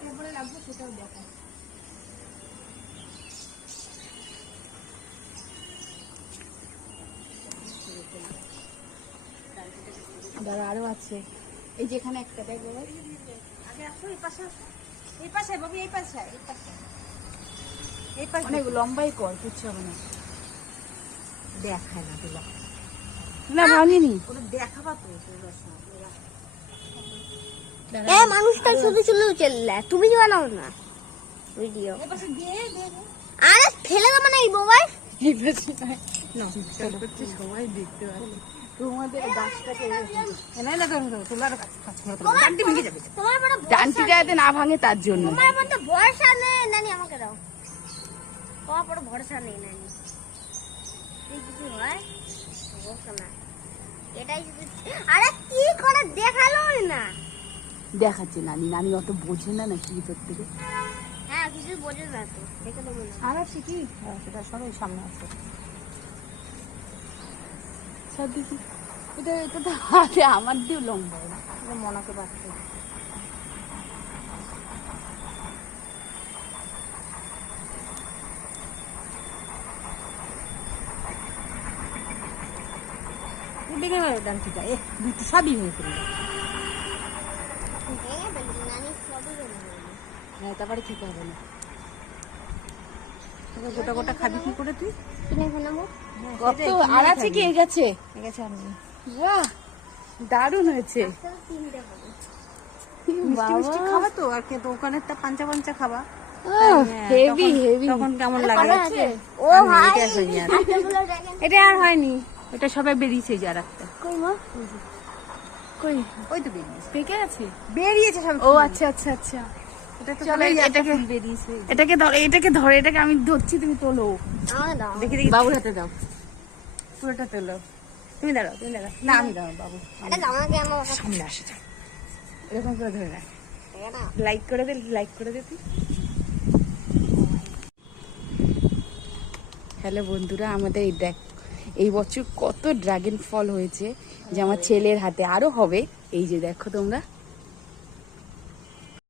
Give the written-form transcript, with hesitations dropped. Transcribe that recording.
কোথায় পরে রাখবো সেটাও দেখা। দাঁড়া আরো আছে, এই যে এখানে একটা দেখ বাবা। আগে আসো এই পাশে, এই পাশে বাবু, এই পাশে, এই পাশে, এই পাশে অনেক লম্বাই কর, কিচ্ছু হবে না। দেখায় না তোলা, না ভাঙিনি। কোনো দেখাবা তো এই মানুষটা শুধু শুধু চললে, তুমি কি বানাও না ভিডিও? এই পাশে দিয়ে দে। আরে ফেলে দেবো না এই মোবাইল। সবাই দেখতে পারে তোমাদের গাছটাকে। না না ধরো ধরো, তোলার কাছে ডান্ডি ভেঙে যাবে। তোমার বড় ডান্টিটা যাতে না ভাঙে তার জন্য। তোমার মধ্যে ভরসা নেই নানি, আমাকে দাও। তোমার বড় ভরসা নেই নানি, এই কিছু হয় ভরসা না। এটাই যদি, আরে কি করে দেখালো না। দেখাচ্ছে নানি, নানি অত বোঝে না নাকি ভিতর থেকে। হ্যাঁ কিছু বোঝে না তো, দেখে দেবো না। আর আছে কি? সেটা সবাই সামনে আছে। সব দেখি এটা, এটা তো হাতে আমার দিয়েও লম্বা। মনাকে বাড়তে ভেঙে যাবে ডান্ডিটা, দুটো সবই ভেঙে ফেলবে। ভেঙে ফেলবি নানি, সবই ভেঙে ফেলবি। হ্যাঁ তারপরে খেতে হবে না। গোটা গোটা খাবি কি করে তুই? কিনে ফেলাবো। কত আর আছে কি এই গাছে? ঠিক আছে আমি বাহ দারুণ হয়েছে। তিনটে হবে। মিষ্টি মিষ্টি খাবা তো, আর কে তো ওখানেরটা পাঞ্চা পাঞ্চা খাবা। Heavy heavy. তখন কেমন লাগে? ও ভাই, এটা হয়নি আর। এগুলো দেখেন। এটা আর হয়নি, এটা সবাই বেরিয়েছে যে আর একটা। কই মা? কই ওই তো বেরিয়েছে, পেকে আছে? বেরিয়েছে সব। ও আচ্ছা আচ্ছা আচ্ছা। এটা তো চলো, সবাই একটা এটাকে- ফুল বেরিয়েছে। এটাকে ধরে, এটাকে ধরে, এটাকে আমি ধরছি, তুমি তোলো। আমাকে দাও। দেখি দেখি, বাবুর হাতে দাও। পুরোটা তোলো। তুমি দাঁড়াও, তুমি দাঁড়াও। না আমি দাঁড়াও বাবু, এটা আমাকে আমার সামনে আসে যাও। এরকম করে ধরে রাখ। এটা লাইক করে দে, লাইক করে দে তুই। হ্যালো বন্ধুরা, আমাদের এই দেখ এই বছর কত ড্রাগন ফল হয়েছে, যে আমার ছেলের হাতে আরো হবে। এই যে দেখো তোমরা,